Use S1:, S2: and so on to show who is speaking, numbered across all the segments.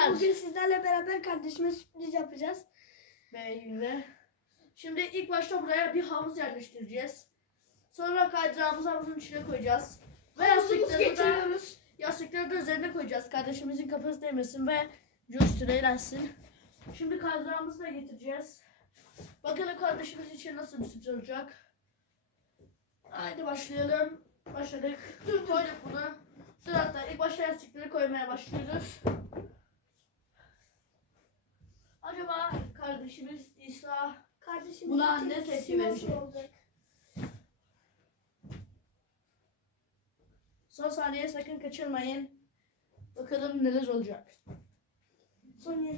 S1: arkadaşlar.
S2: Bugün sizlerle beraber kardeşime sürpriz yapacağız.
S1: Ve şimdi ilk başta buraya bir havuz yerleştireceğiz. Sonra kaydırağımızı havuzun içine koyacağız. Ve yastıkları da üzerine koyacağız. Kardeşimizin kafası değmesin ve coşsun, eğlensin. Şimdi kaydırağımızı da getireceğiz. Bakalım kardeşimiz için nasıl bir sürpriz olacak. Haydi başlayalım. Başladık. Koyduk bunu. Dur, hatta ilk başta yastıkları koymaya başlıyoruz. Acaba kardeşimiz İsa buna ne tepki verecek? Son saniye, sakın kaçırmayın. Bakalım neler olacak.
S2: Son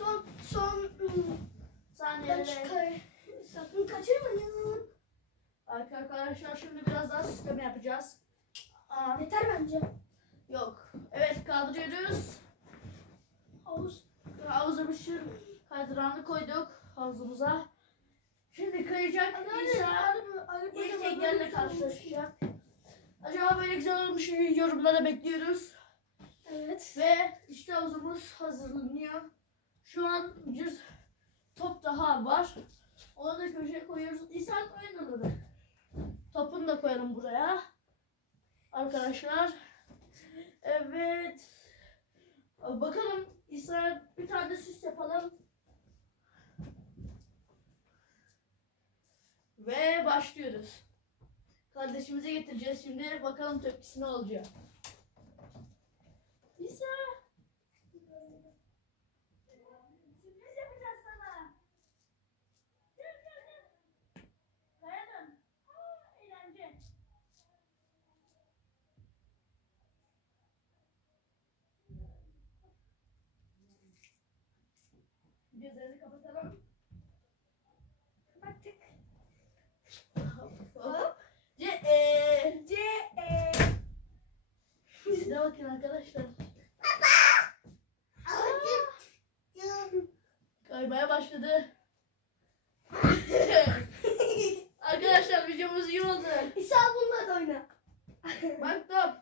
S1: Saniyeler.
S2: sakın kaçırmayın.
S1: Arkadaşlar şimdi biraz daha süsleme yapacağız.
S2: Yeter bence.
S1: Yok. Evet, kaldırıyoruz. Havuzumuzun kaydırağını koyduk havuzumuza. Şimdi kayacak. İsa ilk engelle karşılaşacak. Acaba böyle güzel olmuş mu? Yorumlara bekliyoruz.
S2: Evet.
S1: Ve işte havuzumuz hazırlanıyor. Şu an bir top daha var. Onu da köşeye koyuyoruz. İsa koyun onu da. Topunu da koyalım buraya. Arkadaşlar. Evet. Bakalım İsa, bir tane süs yapalım. Ve başlıyoruz. Kardeşimize getireceğiz şimdi. Bakalım tepkisi ne olacak. İsa. Sürpriz yapacağız sana. Gel gel gel. Kayalım. Eğlence. Gözlerini kapatalım.
S2: Kapattık.
S1: Hop. Size bakın arkadaşlar. Kaymaya başladı. Arkadaşlar videomuz iyi oldu.
S2: İsa bununla da oyna.
S1: Bak top.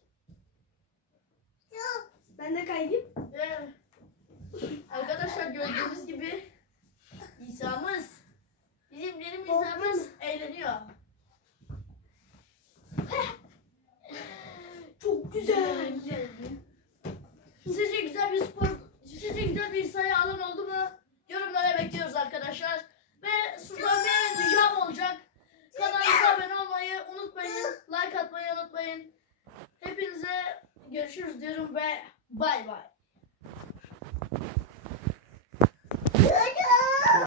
S2: Ben de kayayım.
S1: Arkadaşlar gördüğünüz gibi İsa'mız, benim İsa'mız eğleniyor.
S2: Çok güzel.
S1: Sizce güzel bir İsa'ya alan oldu mu? Yorumlara bekliyoruz arkadaşlar. Ve sizden bir ricam olacak. Kanalımıza abone olmayı unutmayın. Like atmayı unutmayın. Hepinize görüşürüz diyorum ve bay bay.